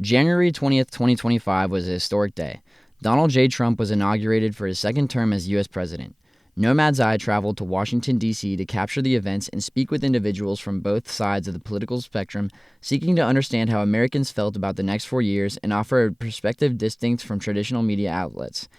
January 20th, 2025 was a historic day. Donald J. Trump was inaugurated for his second term as U.S. president. Nomads traveled to Washington, D.C. to capture the events and speak with individuals from both sides of the political spectrum, seeking to understand how Americans felt about the next 4 years and offer a perspective distinct from traditional media outlets.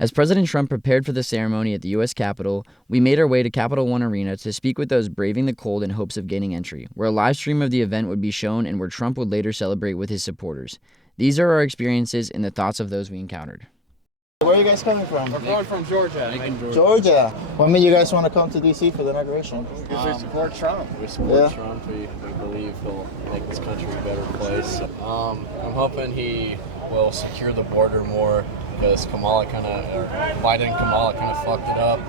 As President Trump prepared for the ceremony at the U.S. Capitol, we made our way to Capital One Arena to speak with those braving the cold in hopes of gaining entry, where a live stream of the event would be shown and where Trump would later celebrate with his supporters. These are our experiences and the thoughts of those we encountered. Where are you guys coming from? We're coming from Georgia. Georgia. What made you guys want to come to D.C. for the inauguration? Because we support Trump. We support Trump. We believe he'll make this country a better place. I'm hoping he will secure the border more because Biden and Kamala kind of fucked it up.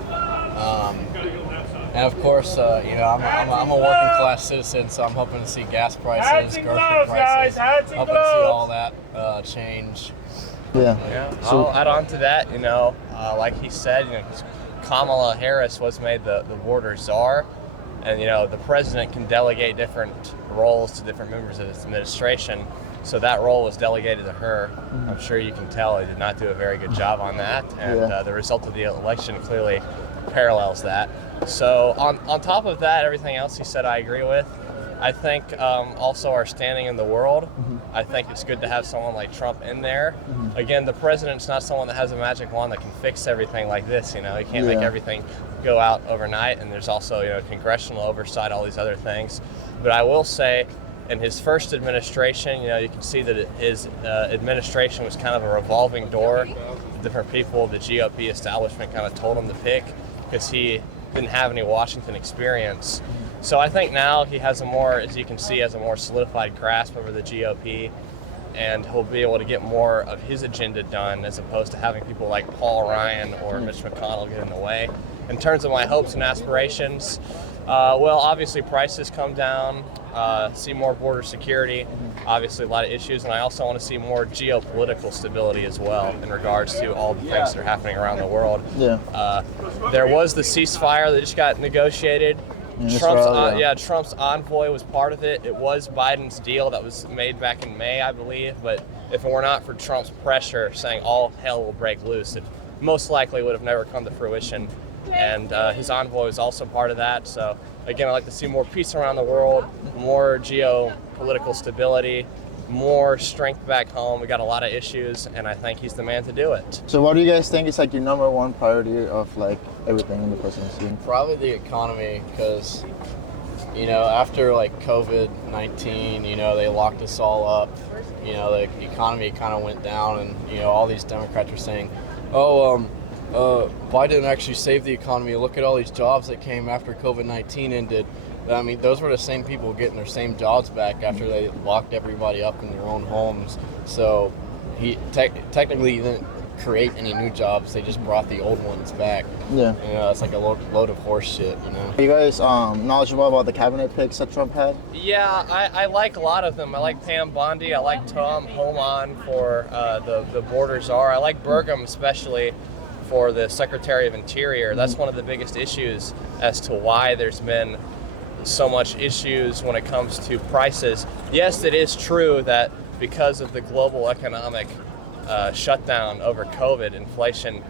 And of course, I'm a working class citizen, so I'm hoping to see gas prices, grocery prices, hoping to see all that change. Yeah. I'll add on to that. Like he said, Kamala Harris was made the border czar, and the president can delegate different roles to different members of his administration. So that role was delegated to her. I'm sure you can tell he did not do a very good job on that, and the result of the election clearly parallels that. So on top of that, everything else he said I agree with. I think also our standing in the world, I think it's good to have someone like Trump in there. Again, the president's not someone that has a magic wand that can fix everything like this. He can't make everything go out overnight, and there's also congressional oversight, all these other things. But I will say, in his first administration, you can see that his administration was kind of a revolving door. Different people, the GOP establishment kind of told him to pick because he didn't have any Washington experience. So I think now he has a more solidified grasp over the GOP, and he'll be able to get more of his agenda done as opposed to having people like Paul Ryan or Mitch McConnell get in the way. In terms of my hopes and aspirations, obviously prices come down, see more border security, obviously a lot of issues, and I also want to see more geopolitical stability as well in regards to all the things that are happening around the world. There was the ceasefire that just got negotiated. Trump's envoy was part of it. It was Biden's deal that was made back in May, I believe, but if it were not for Trump's pressure saying all hell will break loose, it most likely would have never come to fruition. And his envoy was also part of that. So again, I'd like to see more peace around the world, more geopolitical stability, more strength back home. We got a lot of issues, and I think he's the man to do it. So what do you guys think is your number one priority of everything in the presidency? Probably the economy, because after COVID-19, they locked us all up. The economy kind of went down, and all these Democrats are saying, Biden actually saved the economy. Look at all these jobs that came after COVID-19 ended. I mean, those were the same people getting their same jobs back after they locked everybody up in their own homes. So he technically didn't create any new jobs. They just brought the old ones back. It's like a load of horse shit, Are you guys knowledgeable about the cabinet picks that Trump had? Yeah, I like a lot of them. I like Pam Bondi. I like Tom Homan for the border czar. I like Burgum especially for the Secretary of Interior. That's one of the biggest issues as to why there's been so much issues when it comes to prices. Yes, it is true that because of the global economic shutdown over COVID, inflation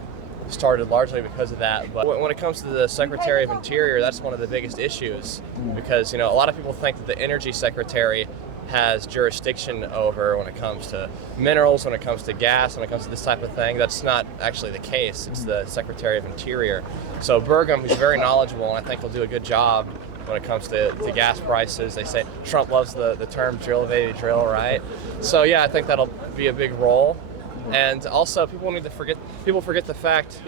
started largely because of that. But when it comes to the Secretary of Interior, that's one of the biggest issues because a lot of people think that the Energy Secretary has jurisdiction over when it comes to minerals, when it comes to gas, when it comes to this type of thing. That's not actually the case. It's the Secretary of Interior. So Burgum, who's very knowledgeable, and I think he'll do a good job when it comes to gas prices. They say Trump loves the term drill, baby, drill, right? So yeah, I think that'll be a big role. And also people forget the fact,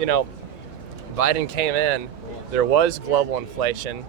Biden came in, there was global inflation,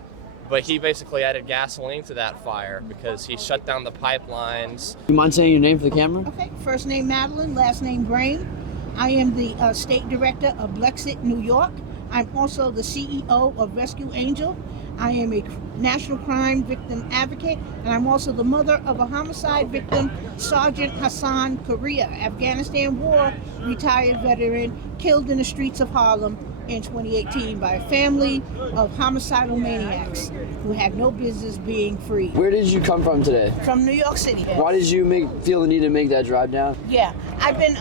but he basically added gasoline to that fire because he shut down the pipelines. You mind saying your name for the camera? Okay, first name Madeline, last name Brain. I am the state director of Blexit, New York. I'm also the CEO of Rescue Angel. I am a national crime victim advocate, and I'm also the mother of a homicide victim, Sergeant Hassan Korea, Afghanistan war retired veteran, killed in the streets of Harlem in 2018 by a family of homicidal maniacs who had no business being free. Where did you come from today? From New York City. Why did you feel the need to make that drive down? Yeah, I've been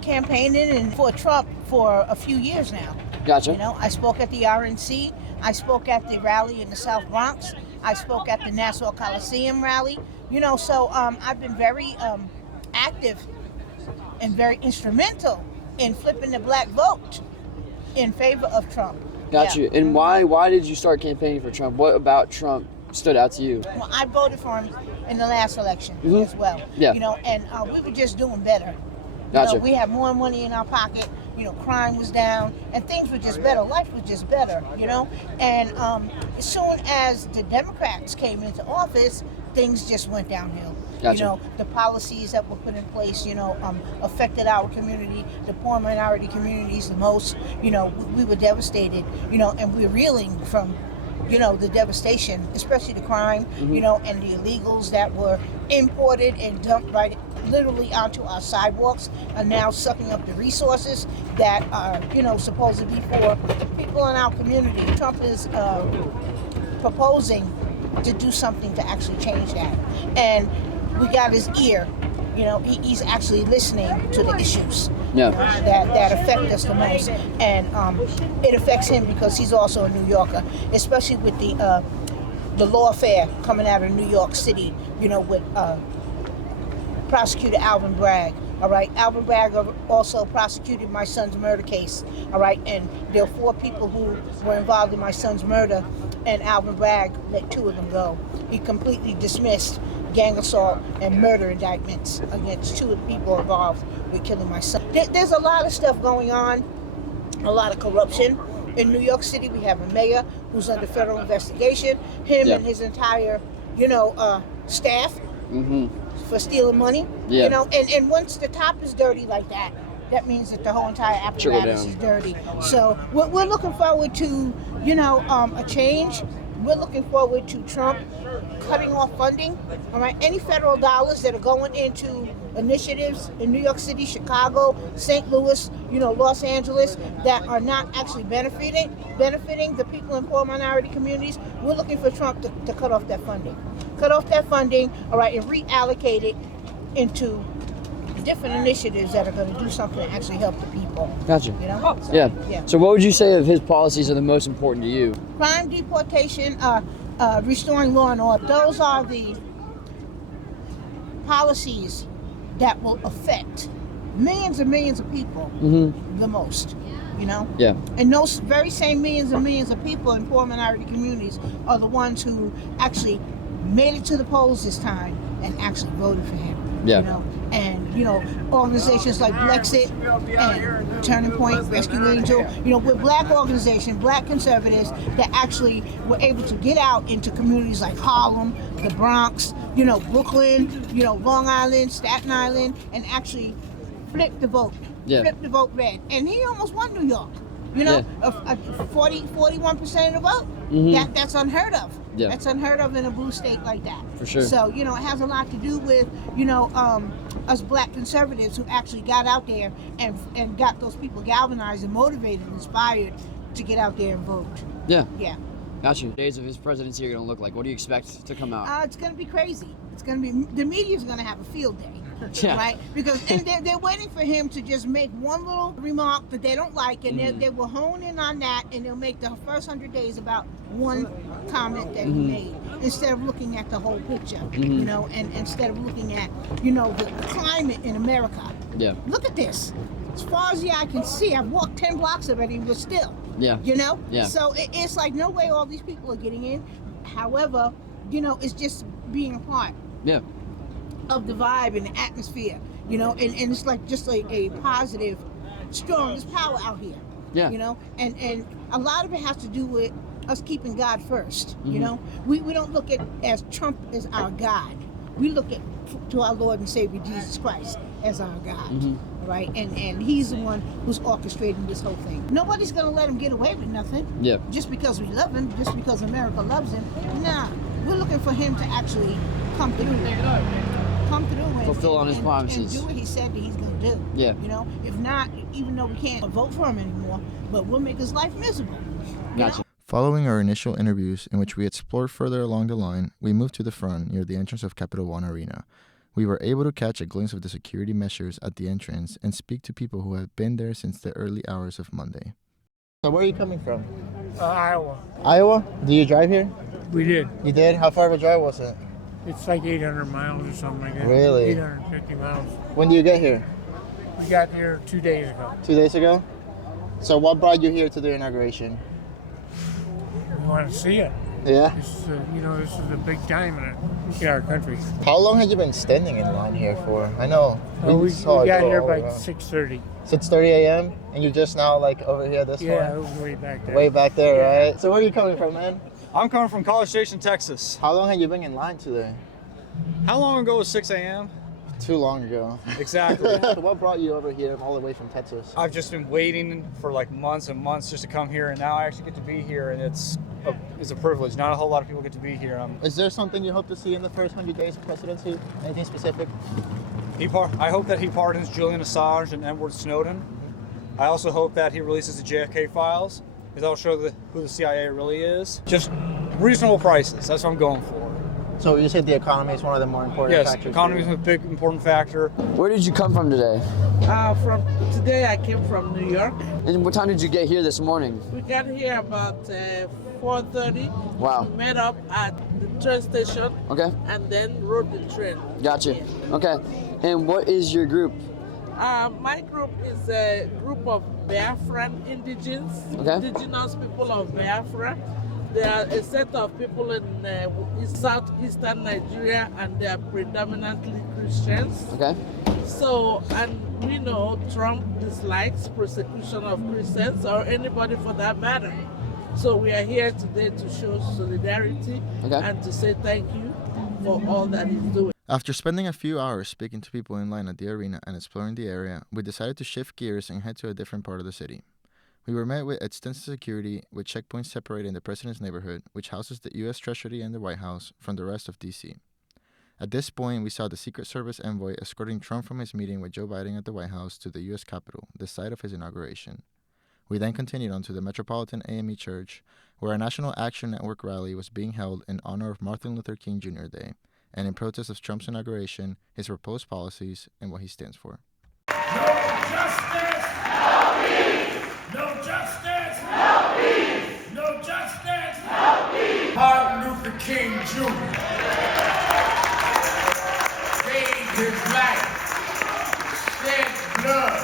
campaigning for Trump for a few years now. Gotcha. You know, I spoke at the RNC. I spoke at the rally in the South Bronx. I spoke at the Nassau Coliseum rally. You know, so I've been very active and very instrumental in flipping the black vote in favor of Trump. Got you. And why did you start campaigning for Trump? What about Trump stood out to you? Well, I voted for him in the last election as well. Yeah. You know, and we were just doing better. Gotcha. You know, we had more money in our pocket. You know, crime was down, and things were just better. Life was just better, you know. And as soon as the Democrats came into office, things just went downhill. Gotcha. You know, the policies that were put in place, you know, affected our community, the poor minority communities the most. You know, we were devastated, you know, and we're reeling from, you know, the devastation, especially the crime, you know, and the illegals that were imported and dumped literally onto our sidewalks are now sucking up the resources that are, you know, supposed to be for people in our community. Trump is proposing to do something to actually change that. And we got his ear. You know, he's actually listening to the issues that affect us the most. And it affects him because he's also a New Yorker, especially with the lawfare coming out of New York City, you know, with Prosecutor Alvin Bragg. All right, Alvin Bragg also prosecuted my son's murder case. All right, and there are 4 people who were involved in my son's murder, and Alvin Bragg let 2 of them go. He completely dismissed gang assault and murder indictments against 2 of the people involved with killing my son. There's a lot of stuff going on, a lot of corruption. In New York City, we have a mayor who's under federal investigation. Him and his entire, you know, staff for stealing money. You know, and once the top is dirty like that, that means that the whole entire apparatus is dirty. So we're looking forward to, you know, a change. We're looking forward to Trump cutting off funding. All right, any federal dollars that are going into initiatives in New York City, Chicago, St. Louis, you know, Los Angeles, that are not actually benefiting the people in poor minority communities. We're looking for Trump to cut off that funding. Cut off that funding, all right, and reallocate it into different initiatives that are going to do something to actually help the people. Gotcha. You know? So, So what would you say of his policies are the most important to you? Crime, deportation, restoring law and order. Those are the policies that will affect millions and millions of people the most. You know? Yeah. And those very same millions and millions of people in poor minority communities are the ones who actually made it to the polls this time and actually voted for him. Yeah. You know? And, you know, organizations like Brexit and Turning Point, Rescue Angel, you know, we're black organizations, black conservatives that actually were able to get out into communities like Harlem, the Bronx, you know, Brooklyn, you know, Long Island, Staten Island, and actually flip the vote. Flip the vote red. And he almost won New York. You know, 41% of the vote. That's unheard of. Yeah. That's unheard of in a blue state like that. For sure. So, you know, it has a lot to do with, you know, us black conservatives who actually got out there and got those people galvanized and motivated and inspired to get out there and vote. Yeah. Yeah. Got you. Days of his presidency are going to look like? What do you expect to come out? It's going to be crazy. It's going to be, the media's going to have a field day. Yeah. Right? Because and they're waiting for him to just make one little remark that they don't like, and they will hone in on that, and they'll make the first 100 days about one comment that he made, instead of looking at the whole picture, you know, and instead of looking at, you know, the climate in America. Yeah. Look at this. As far as the eye can see, I've walked 10 blocks already, but still. Yeah. You know? Yeah. So it's like no way all these people are getting in. However, you know, it's just being a part. Yeah. Of the vibe and the atmosphere, you know, and it's like just like a positive, strong, there's power out here. Yeah. You know, and a lot of it has to do with us keeping God first. You know, we don't look at as Trump as our God. We look at to our Lord and Savior Jesus Christ as our God. Right? And he's the one who's orchestrating this whole thing. Nobody's gonna let him get away with nothing. Yeah. Just because we love him, just because America loves him. Nah. We're looking for him to actually come through. Come through and fulfill on his promises. and do what he said that he's going to do. do. Yeah. You know, if not, even though we can't vote for him anymore, but we'll make his life miserable. Gotcha. Following our initial interviews, in which we explored further along the line, we moved to the front near the entrance of Capital One Arena. We were able to catch a glimpse of the security measures at the entrance and speak to people who have been there since the early hours of Monday. So where are you coming from? Iowa. Iowa? Do you drive here? We did. You did? How far of a drive was it? It's like 800 miles or something like that. Really? 850 miles. When did you get here? We got here 2 days ago. 2 days ago? So what brought you here to the inauguration? We want to see it. Yeah. This is this is a big time in our country. How long have you been standing in line here for? I know. We saw it got go here all by around. 6:30. 6:30 a.m. and you're just now like over here this Yeah, far? it was way back there. Way back there, right? So where are you coming from, man? I'm coming from College Station, Texas. How long have you been in line today? How long ago was 6 a.m.? Too long ago. Exactly. So what brought you over here all the way from Texas? I've just been waiting for like months and months just to come here, and now I actually get to be here, and it's a privilege. Not a whole lot of people get to be here. Is there something you hope to see in the first 100 days of presidency? Anything specific? I hope that he pardons Julian Assange and Edward Snowden. I also hope that he releases the JFK files, because that'll show who the CIA really is. Just reasonable prices. That's what I'm going for. So you said the economy is one of the more important Yes, factors. economy is a big important factor. Where did you come from today? From today, I came from New York. And what time did you get here this morning? We got here about 4:30. Wow. We met up at the train station. Okay. And then rode the train. Gotcha. Okay. And what is your group? My group is a group of Biafran indigenous people of Biafra. They are a set of people in southeastern Nigeria, and they are predominantly Christians. Okay. So, and we know Trump dislikes persecution of Christians or anybody for that matter. So we are here today to show solidarity and to say thank you for all that he's doing. After spending a few hours speaking to people in line at the arena and exploring the area, we decided to shift gears and head to a different part of the city. We were met with extensive security with checkpoints separating the President's neighborhood, which houses the U.S. Treasury and the White House, from the rest of D.C. At this point, we saw the Secret Service envoy escorting Trump from his meeting with Joe Biden at the White House to the U.S. Capitol, the site of his inauguration. We then continued on to the Metropolitan AME Church, where a National Action Network rally was being held in honor of Martin Luther King Jr. Day, and in protest of Trump's inauguration, his proposed policies, and what he stands for. No justice! No peace! No justice! No peace! No justice! No peace! Martin Luther King Jr. gave his life, shed blood,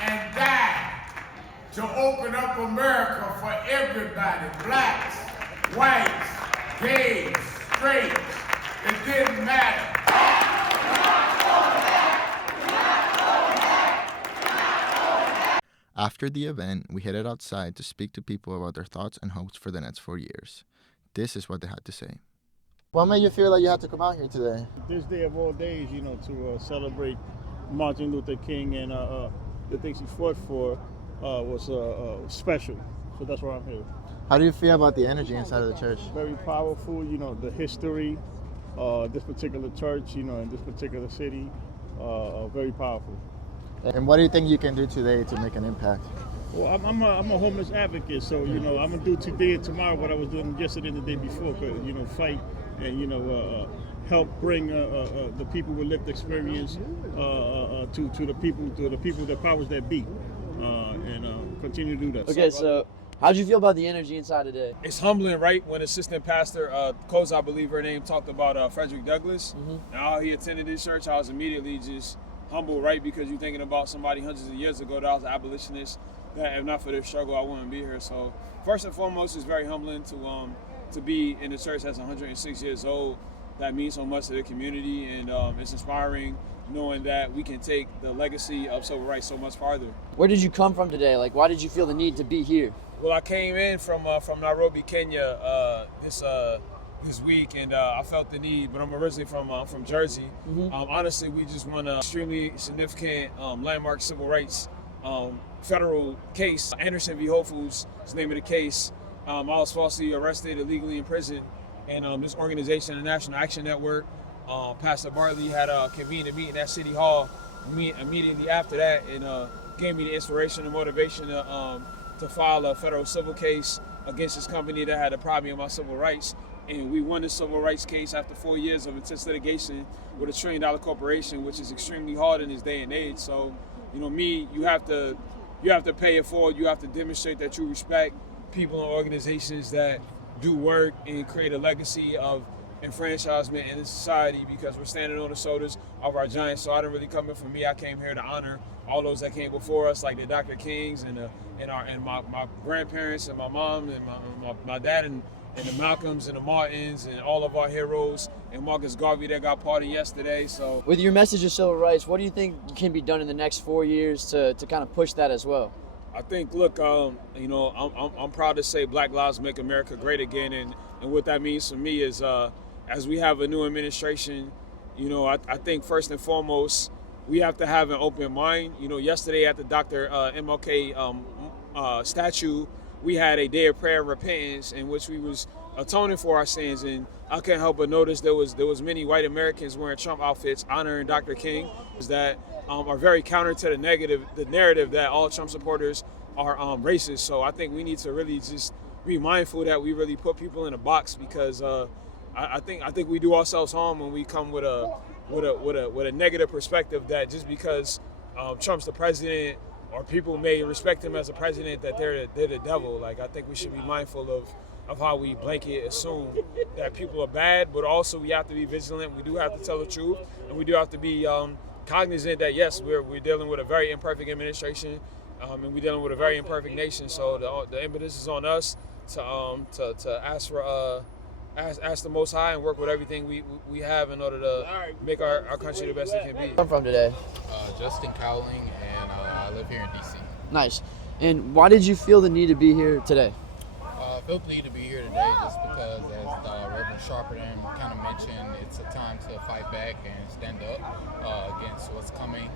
and died to open up America for everybody, blacks, whites, gays, straight. It didn't matter. After the event, we headed outside to speak to people about their thoughts and hopes for the next 4 years. This is what they had to say. What made you feel like you had to come out here today? This day of all days, to celebrate Martin Luther King and the things he fought for was special. So that's why I'm here. How do you feel about the energy inside of the church? Very powerful, the history, this particular church, in this particular city, very powerful. And what do you think you can do today to make an impact? Well, I'm a homeless advocate, so I'm gonna do today and tomorrow what I was doing yesterday and the day before. Fight and help bring the people with lived experience to the people, the powers that be, and continue to do that. Okay, so how'd you feel about the energy inside today? It's humbling, right? When Assistant Pastor Coz, I believe her name, talked about Frederick Douglass and how he attended this church, I was immediately just humble, right? Because you're thinking about somebody hundreds of years ago that was an abolitionist, that if not for their struggle, I wouldn't be here. So first and foremost, it's very humbling to be in a church that's 106 years old. That means so much to the community, and it's inspiring knowing that we can take the legacy of civil rights so much farther. Where did you come from today? Like, why did you feel the need to be here? Well, I came in from Nairobi, Kenya, this week, and I felt the need. But I'm originally from Jersey. Honestly, we just won an extremely significant landmark civil rights federal case. Anderson v. Whole Foods is the name of the case. I was falsely arrested, illegally imprisoned, and this organization, the National Action Network, Pastor Bartley had convened a meeting at City Hall immediately after that, it gave me the inspiration and motivation to file a federal civil case against this company that had a problem with my civil rights. And we won the civil rights case after 4 years of intense litigation with a $1 trillion corporation, which is extremely hard in this day and age. So, you have to pay it forward. You have to demonstrate that you respect people and organizations that do work and create a legacy of enfranchisement in the society, because we're standing on the shoulders of our giants. So I didn't really come in for me. I came here to honor all those that came before us, like the Dr. Kings and my grandparents and my mom and my dad and the Malcolms and the Martins and all of our heroes and Marcus Garvey that got pardoned yesterday. So with your message of civil rights, what do you think can be done in the next 4 years to kind of push that as well? I think, look, I'm proud to say Black Lives Make America Great Again, and what that means for me is as we have a new administration, I think first and foremost we have to have an open mind. Yesterday at the Dr. MLK statue, we had a day of prayer and repentance in which we was atoning for our sins, and I can't help but notice there was many white Americans wearing Trump outfits honoring Dr. King that are very counter to the narrative that all Trump supporters are racist. So I think we need to really just be mindful that we really put people in a box, because I think we do ourselves harm when we come with a negative perspective that just because Trump's the president, or people may respect him as a president, that they're the devil. Like, I think we should be mindful of how we blanket assume that people are bad, but also we have to be vigilant. We do have to tell the truth, and we do have to be cognizant that yes, we're dealing with a very imperfect administration, and we're dealing with a very imperfect nation. So the impetus is on us to ask for ask the Most High and work with everything we have in order to make our country the best it can be. I'm from today. Justin Cowling, and I live here in DC. Nice. And why did you feel the need to be here today? I felt the need to be here today just because, as Reverend Sharpton kind of mentioned, it's a time to fight back and stand up against what's coming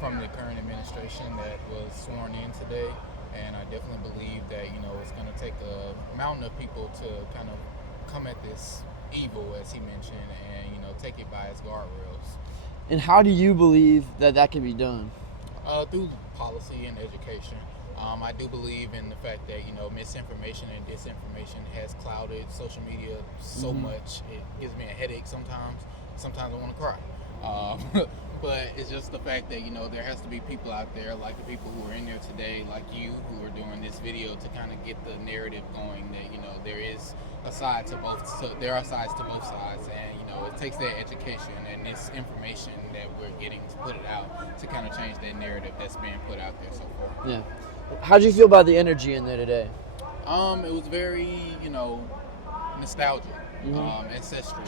from the current administration that was sworn in today. And I definitely believe that, it's going to take a mountain of people to kind of come at this evil, as he mentioned, and, take it by its guardrails. And how do you believe that can be done? Through policy and education. I do believe in the fact that, misinformation and disinformation has clouded social media so much. It gives me a headache sometimes. Sometimes I want to cry. But it's just the fact that, there has to be people out there, like the people who are in there today, like you, who are doing this video, to kind of get the narrative going that, there is a side to both, so there are sides to both sides, and, it takes that education and this information that we're getting to put it out to kind of change that narrative that's being put out there so far. Yeah. How did you feel about the energy in there today? It was very, nostalgic, ancestral,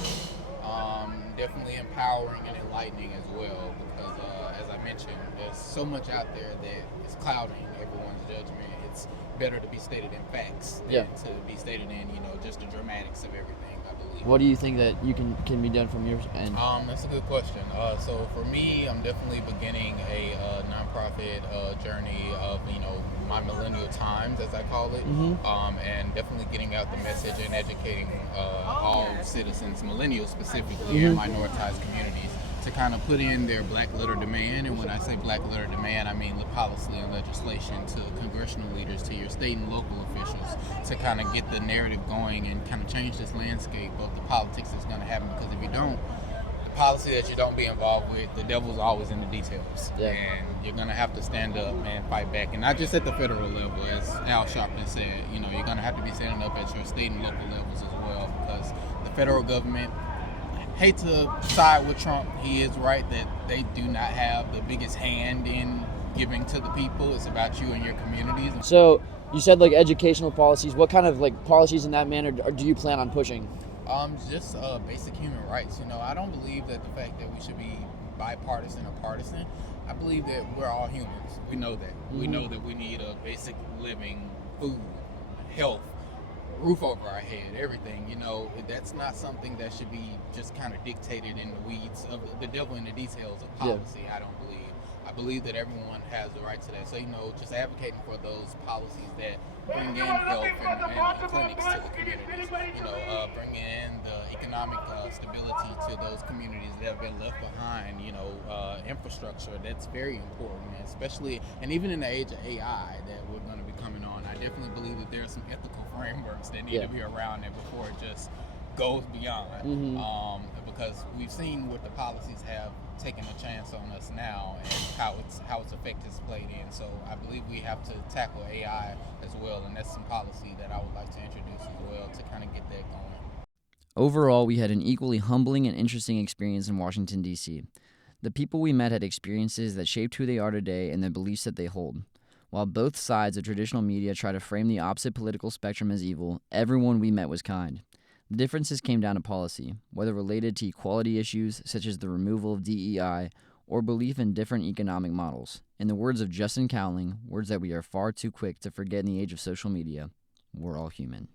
definitely empowering and enlightening as well, because as I mentioned, there's so much out there that is clouding everyone's judgment. It's better to be stated in facts than to be stated in, just the dramatics of everything, I believe. What do you think that you can be done from your end? That's a good question. So for me, I'm definitely beginning a nonprofit journey of, my millennial times, as I call it, and definitely getting out the message and educating all citizens, millennials specifically, and minoritized communities, to kind of put in their black letter demand. And when I say black letter demand, I mean the policy and legislation, to congressional leaders, to your state and local officials, to kind of get the narrative going and kind of change this landscape of the politics that's going to happen. Because if you don't, the policy that you don't be involved with, the devil's always in the details. And you're going to have to stand up and fight back. And not just at the federal level, as Al Sharpton said, you're going to have to be standing up at your state and local levels as well, because the federal government, hate to side with Trump, he is right that they do not have the biggest hand in giving to the people. It's about you and your communities. So you said educational policies. What kind of policies in that manner do you plan on pushing? Just basic human rights. I don't believe that the fact that we should be bipartisan or partisan. I believe that we're all humans. We know that. We know that we need a basic living, food, health, roof over our head, everything. That's not something that should be just kind of dictated in the weeds of the devil in the details of policy. I don't believe. I believe that everyone has the right to that. So, just advocating for those policies that bring in health and clinics to the communities, bring in the economic stability to those communities that have been left behind. Infrastructure that's very important, especially and even in the age of AI that we're going to be coming on. I definitely believe that there are some ethical frameworks that need to be around it before it just goes beyond. Because we've seen what the policies have taken a chance on us now and how its effect has played in. So I believe we have to tackle AI as well, and that's some policy that I would like to introduce as well to kind of get that going. Overall, we had an equally humbling and interesting experience in Washington, D.C. The people we met had experiences that shaped who they are today and the beliefs that they hold. While both sides of traditional media try to frame the opposite political spectrum as evil, everyone we met was kind. The differences came down to policy, whether related to equality issues such as the removal of DEI or belief in different economic models. In the words of Justin Cowling, words that we are far too quick to forget in the age of social media, we're all human.